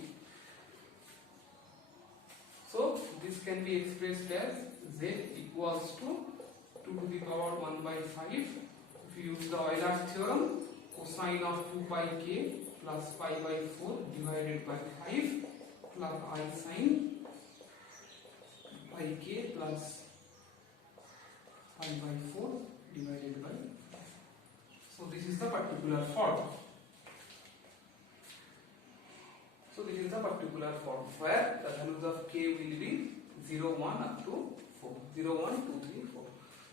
So this can be expressed as z equals to 2 to the power 1 by 5. If you use the Euler's theorem, cosine of 2 pi k plus pi by 4 divided by 5 plus I sine pi k plus pi by 4 divided by 5. So this is the particular form. So this is the particular form where the values of k will be 0, 1 up to 4. 0, 1, 2, 3, 4.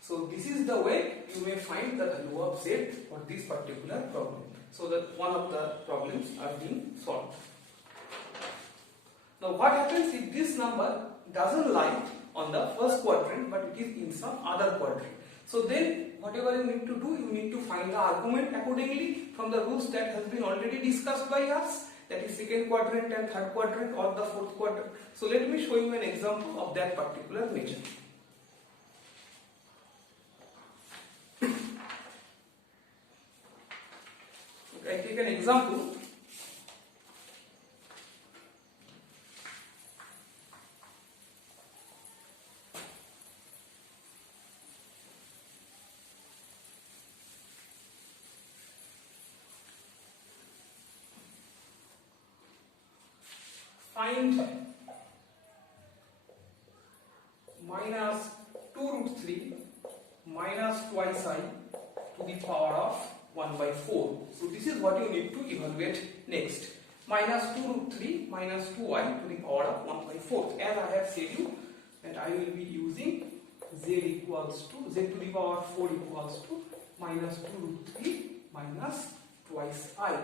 So this is the way you may find the value of z for this particular problem. So that one of the problems are being solved. Now what happens if this number doesn't lie on the first quadrant but it is in some other quadrant? So then whatever you need to do, you need to find the argument accordingly from the rules that has been already discussed by us, that is second quadrant and third quadrant or the fourth quadrant. So let me show you an example of that particular nature. Okay, I take an example. Find minus 2 root 3 minus twice I to the power of 1 by 4. So this is what you need to evaluate next. Minus 2 root 3 minus 2I to the power of 1 by 4. As I have said you that I will be using z equals to z to the power 4 equals to minus 2 root 3 minus twice I.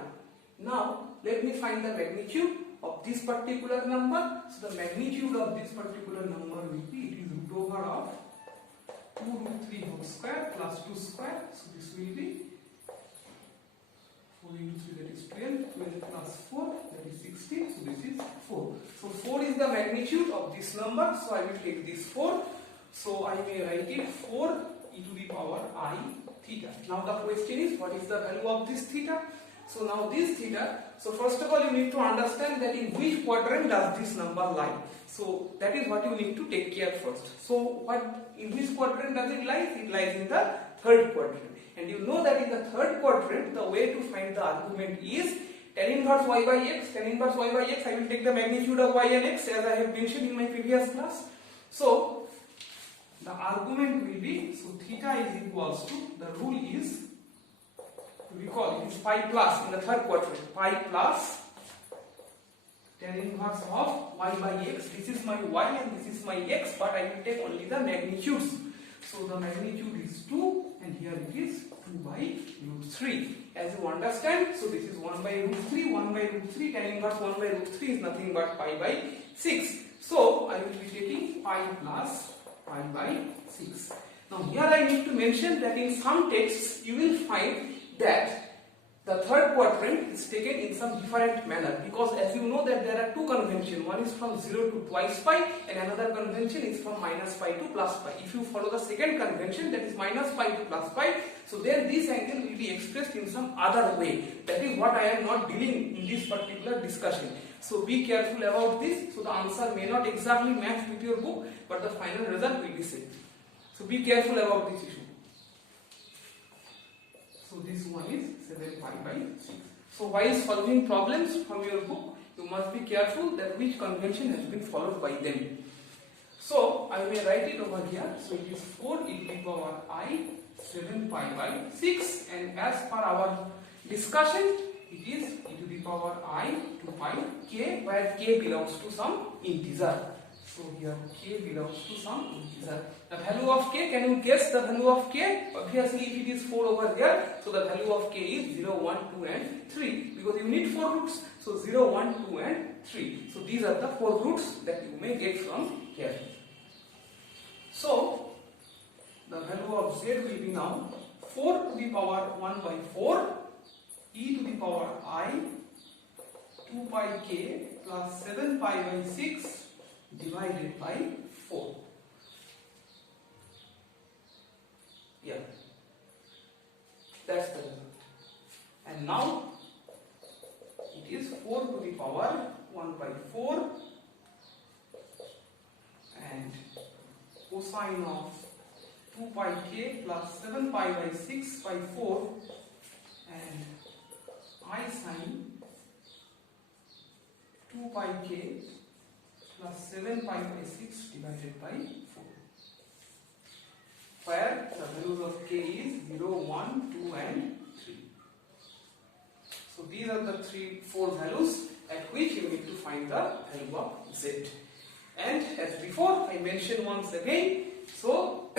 Now let me find the magnitude of this particular number. So the magnitude of this particular number will be, it is root over of 2 root 3 whole square plus 2 square. So this will be 4 into 3, that is 12, 12 plus 4, that is 16, so this is 4. So 4 is the magnitude of this number, so I will take this 4. So I may write it 4 e to the power I theta. Now the question is, what is the value of this theta? So now this theta, so first of all you need to understand that in which quadrant does this number lie. So that is what you need to take care first. So in which quadrant does it lie? It lies in the third quadrant. And you know that in the third quadrant, the way to find the argument is tan inverse y by x. Tan inverse y by x, I will take the magnitude of y and x as I have mentioned in my previous class. So the argument will be, so theta is equals to, the rule is, recall it is pi plus in the third quadrant, pi plus tan inverse of y by x. This is my y and this is my x, but I will take only the magnitudes. So the magnitude is 2 and here it is 2 by root 3. As you understand, so this is 1 by root 3, 1 by root 3, tan inverse 1 by root 3 is nothing but pi by 6. So I will be taking pi plus pi by 6. Now here I need to mention that in some texts you will find that the third quadrant is taken in some different manner, because as you know that there are two conventions, one is from 0 to twice pi and another convention is from minus pi to plus pi. If you follow the second convention, that is minus pi to plus pi, so then this angle will be expressed in some other way. That is what I am not dealing in this particular discussion. So be careful about this. So the answer may not exactly match with your book, but the final result will be same. So be careful about this issue. So this one is 7 pi by 6. So while solving problems from your book, you must be careful that which convention has been followed by them. So I may write it over here. So it is 4 e to the power I 7 pi by 6, and as per our discussion, it is e to the power I 2 pi k, where k belongs to some integer. So here k belongs to some integer. The value of k, can you guess the value of k? Obviously if it is 4 over here, so the value of k is 0, 1, 2 and 3, because you need 4 roots. So 0, 1, 2 and 3. So these are the 4 roots that you may get from here. So the value of z will be now 4 to the power 1 by 4 e to the power I 2 pi k plus 7 pi by 6 divided by 4. Yeah, that's the result. And now it is 4 to the power 1 by 4 and cosine of 2 pi k plus 7 pi by 6 by 4 and I sine 2 pi k plus 7 pi by 6 divided by 4, where the values of k is 0, 1, 2 and 3. So these are the 4 values at which you need to find the value of z. And as before, I mentioned once again, so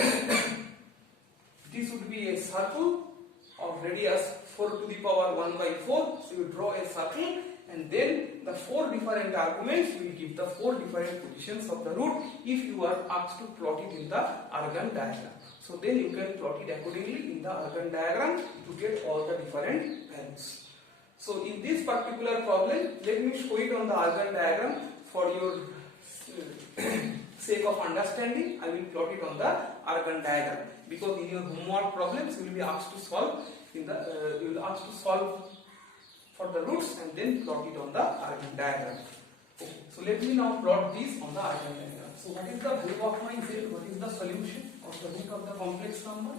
this would be a circle of radius 4 to the power 1 by 4. So you draw a circle, and then the 4 different arguments, you will give the 4 different positions of the root if you are asked to plot it in the Argand diagram. So then you can plot it accordingly in the Argand diagram to get all the different values. So in this particular problem, let me show it on the Argand diagram for your sake of understanding. I will plot it on the Argand diagram, because in your homework problems you will be asked to solve for the roots and then plot it on the Argand diagram. Okay. So let me now plot this on the Argand diagram. So what is the value of my z? What is the solution of the root of the complex number?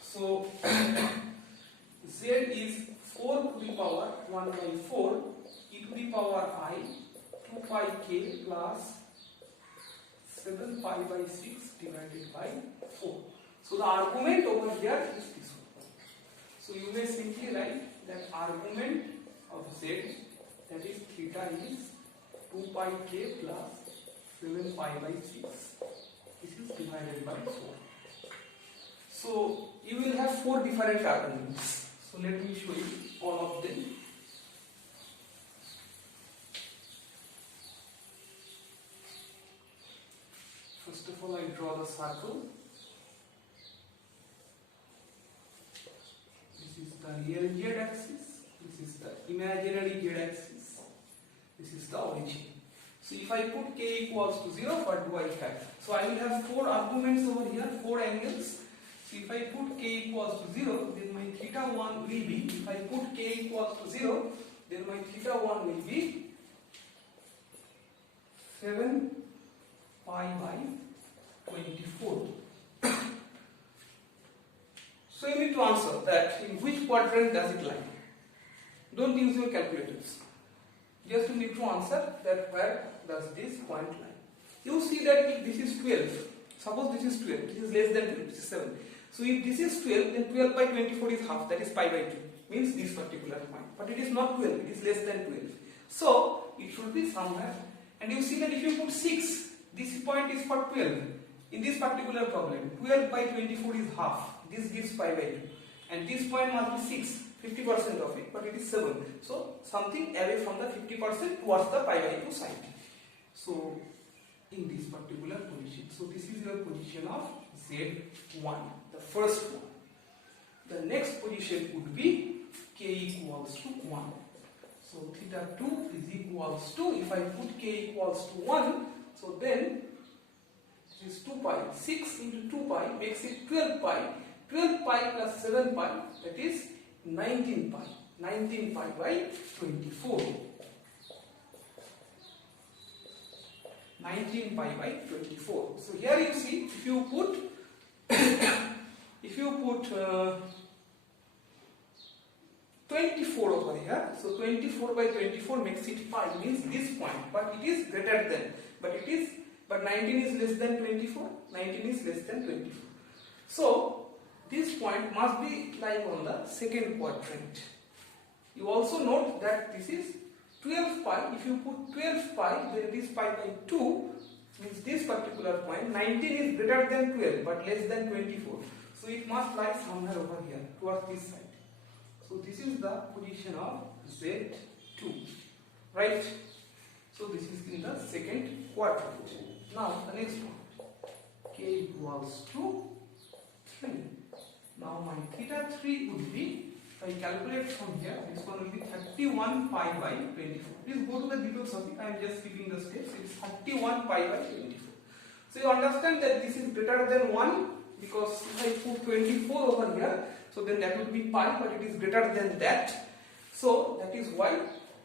So z is 4 to the power 1 by 4 e to the power I 2 pi k plus 7 pi by 6 divided by 4. So the argument over here is this one. So you may simply write that argument of z, that is theta, is 2 pi k plus 7 pi by 6. This is divided by 4. So you will have 4 different arguments. So So let me show you all of them. First of all, I draw the circle. This is the real z axis, this is the imaginary z axis, this is the origin. So if I put k equals to 0, what do I have? So I will have 4 arguments over here, 4 angles. So if I put k equals to 0, then my theta 1 will be, if I put k equals to 0, then my theta 1 will be 7 pi by 24. So you need to answer that in which quadrant does it lie. Don't use your calculators. Just you need to answer that where does this point lie. You see that if this is 12, suppose this is 12, this is less than 12, this is 7. So if this is 12, then 12 by 24 is half, that is pi by 2, means this particular point. But it is not 12, it is less than 12. So it should be somewhere. And you see that if you put 6, this point is for 12. In this particular problem, 12 by 24 is half, this gives pi by 2. And this point must be 6, 50% of it, but it is 7. So something away from the 50% towards the pi by 2 side. So in this particular position. So this is your position of Z1, the first one. The next position would be k equals to 1. So theta 2 is equals to, if I put k equals to 1, so then this is 2 pi. 6 into 2 pi makes it 12 pi. 12 pi plus 7 pi, that is 19 pi. 19 pi by 24. 19 pi by 24. So here you see, if you put if you put 24 over here, so 24 by 24 makes it pi, means this point, but it is greater than, but 19 is less than 24, 19 is less than 24. So this point must be lying on the second quadrant. You also note that this is 12 pi. If you put 12 pi, then it is pi by 2, means this particular point, 19 is greater than 12 but less than 24. So it must lie somewhere over here towards this side. So this is the position of Z2, right? So this is in the second quadrant. Now the next one, k equals to 3. Now my theta 3 would be, if I calculate from here, this one will be 31 pi by 24. Please go to the details of it. I am just skipping the steps. It is 31 pi by 24. So you understand that this is greater than 1, because if I put 24 over here, so then that would be pi, but it is greater than that. So that is why.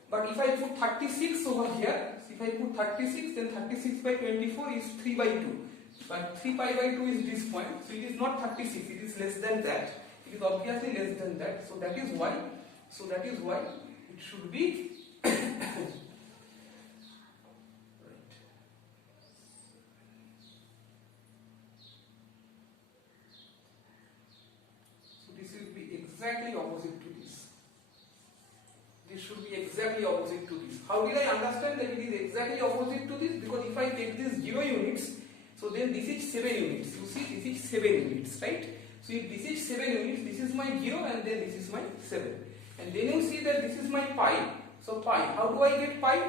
But if I put 36 over here, if I put 36, then 36 by 24 is 3 by 2. But 3 pi by 2 is this point, so it is not 36, it is less than that. It is obviously less than that, so that is why. So that is why it should be right. So this will be exactly opposite to this. This should be exactly opposite to this. How did I understand that it is exactly opposite to this? Because if I take this 0 units, so then this is 7 units. You see, this is 7 units, right? So if this is 7 units, this is my 0 and then this is my 7. And then you see that this is my pi. So pi, how do I get pi?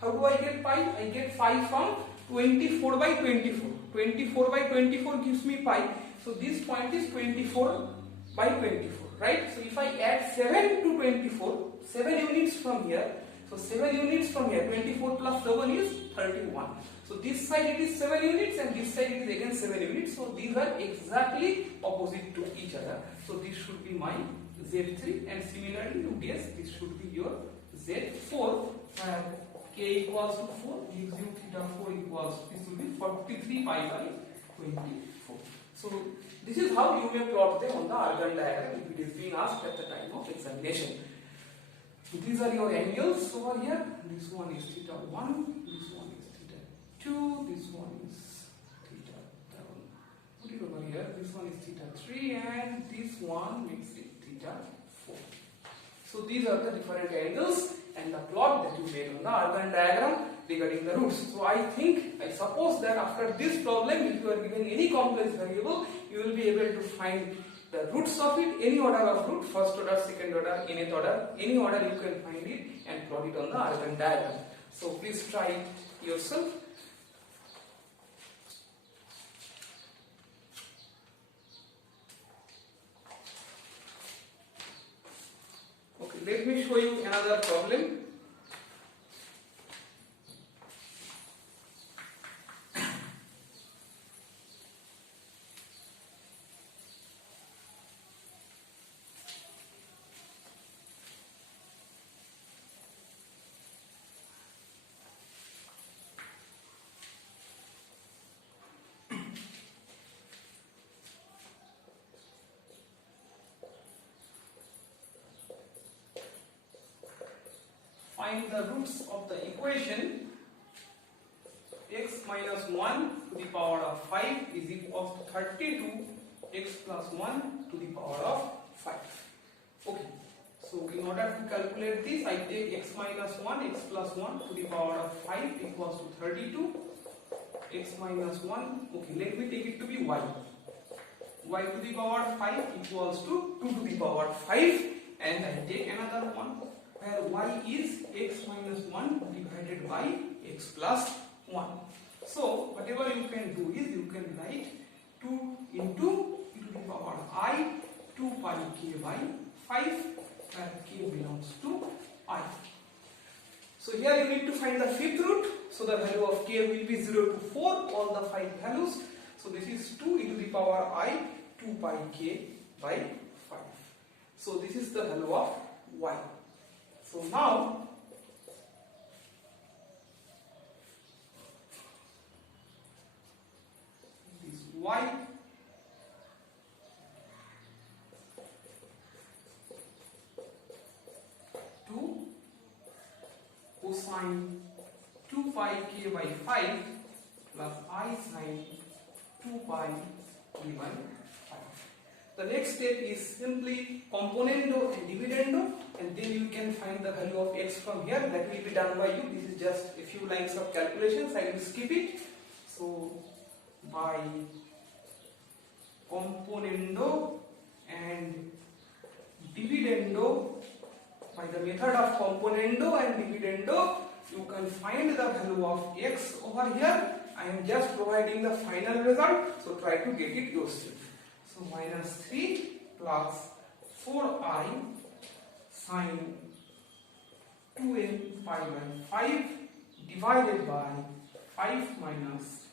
How do I get pi? I get pi from 24 by 24. 24 by 24 gives me pi. So this point is 24 by 24, right? So if I add 7 to 24, 7 units from here. So 7 units from here, 24 plus 7 is 31. So this side it is 7 units and this side it is again 7 units. So these are exactly opposite to each other. So this should be my Z3, and similarly you guess this should be your Z4, where k equals to 4 gives you theta 4 equals, this will be 43 pi by 24. So this is how you may plot them on the Argand diagram if it is being asked at the time of examination. So these are your angles over here. This one is theta 1, this one is theta 2, this one is theta, put it over here, this one is theta 3 and this one makes it theta 4. So these are the different angles and the plot that you made on the Argand diagram regarding the roots. So I suppose that after this problem, if you are given any complex variable, you will be able to find the roots of it, any order of root, first order, second order, nth order, any order you can find it and plot it on the Argand diagram. So please try it yourself. Okay, let me show you another problem. Find the roots of the equation x minus 1 to the power of 5 is equal to 32 x plus 1 to the power of 5. Okay, so in order to calculate this, I take x minus 1, x plus 1 to the power of 5 equals to 32, x minus 1, okay, let me take it to be y. Y to the power 5 equals to 2 to the power 5, and I take another one where y is x minus 1 divided by x plus 1. So whatever you can do is you can write 2 into e to the power I 2 pi k by 5, where k belongs to I. So here you need to find the fifth root. So the value of k will be 0 to 4, all the 5 values. So this is 2 e to the power I 2 pi k by 5. So this is the value of y. So now this y to cosine 2 pi k by 5 plus I sine 2 pi k by 5. The next step is simply componendo and dividendo, and then you can find the value of x from here. That will be done by you. This is just a few lines of calculations. I will skip it. So by componendo and dividendo, by the method of componendo and dividendo, you can find the value of x over here. I am just providing the final result, so try to get it yourself. So minus 3 plus 4i sine 2n pi by 5 divided by 5 minus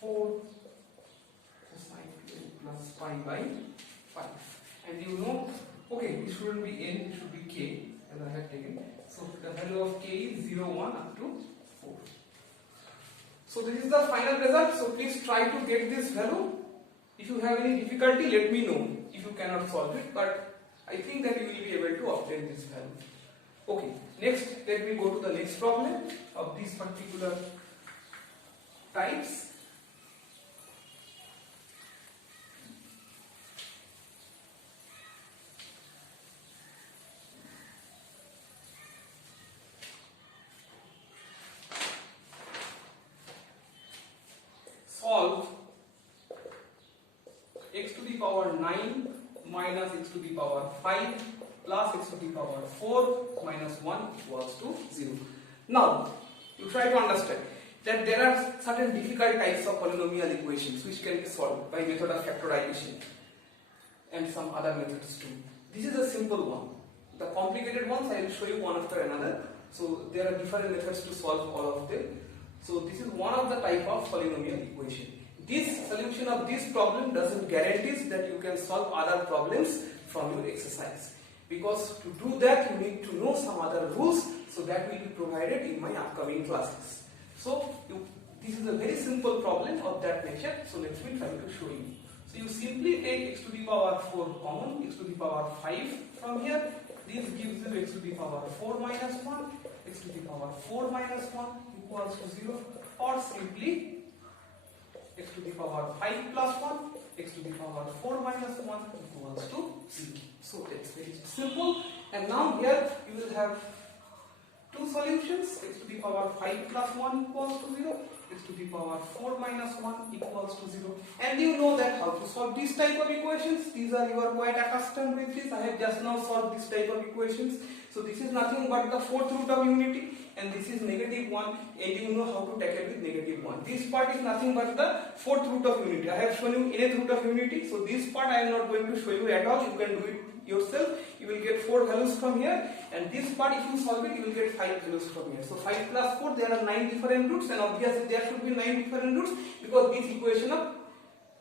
4 cosine 2n plus pi by 5. And you know, okay, it shouldn't be n, it should be k as I have taken. So the value of k is 0, 1 up to 4. So this is the final result. So please try to get this value. If you have any difficulty, let me know if you cannot solve it, but I think that you will be able to obtain this value. Okay, next let me go to the next problem of these particular types. Solve x to the power 9 minus x to the power 5 plus x to the power 4 minus 1 equals to 0. Now, you try to understand that there are certain difficult types of polynomial equations which can be solved by method of factorization and some other methods too. This is a simple one. The complicated ones I will show you one after another. So there are different methods to solve all of them. So this is one of the type of polynomial equation. This solution of this problem doesn't guarantee that you can solve other problems from your exercise, because to do that you need to know some other rules, so that will be provided in my upcoming classes. So this is a very simple problem of that nature, so let me try to show you. So you simply take x to the power 4 common, x to the power 5 from here. This gives you x to the power 4 minus 1, x to the power 4 minus 1 equals to 0, or simply x to the power 5 plus 1, x to the power 4 minus 1 equals to 0. So that's very simple. And now here you will have two solutions, x to the power 5 plus 1 equals to 0, x to the power 4 minus 1 equals to 0. And you know that how to solve this type of equations. These are, you are quite accustomed with this. I have just now solved this type of equations. So this is nothing but the fourth root of unity, and this is negative 1, and you know how to tackle with negative 1. This part is nothing but the fourth root of unity. I have shown you nth root of unity, so this part I am not going to show you at all. You can do it yourself. You will get 4 values from here, and this part if you solve it, you will get 5 values from here. So 5 plus 4, there are 9 different roots, and obviously there should be 9 different roots because this equation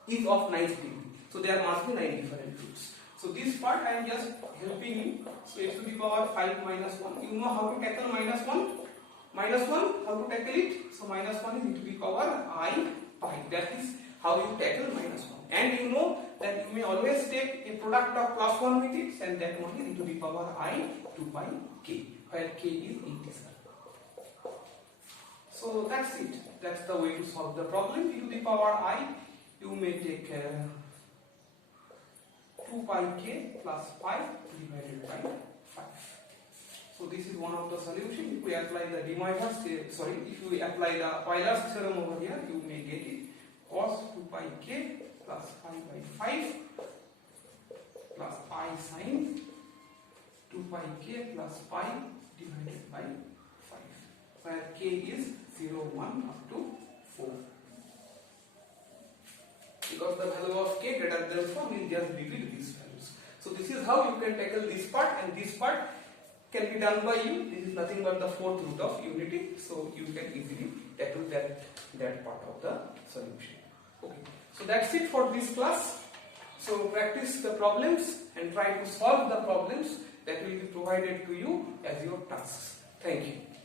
is of 9th degree. So there must be 9 different roots. So this part I am just helping you. So x to the power 5 minus 1. You know how to tackle minus 1? Minus 1, how to tackle it? So minus 1 is e to the power I pi. That is how you tackle minus 1. And you know that you may always take a product of plus 1 with it, and that one is e to the power I 2 pi k, where k is integer. So that's it. That's the way to solve the problem. E to the power I, you may take 2 pi k plus pi divided by 5. So this is one of the solutions. If we apply the if you apply the Euler's theorem over here, you may get it cos 2 pi k plus pi by 5 plus I sin 2 pi k plus pi divided by 5, where k is 0, 1 up to 4. Because the value of k greater than 4 will just reveal these values. So this is how you can tackle this part, and this part can be done by you. This is nothing but the fourth root of unity, so you can easily tackle that part of the solution. Okay, so that's it for this class. So practice the problems and try to solve the problems that will be provided to you as your tasks. Thank you.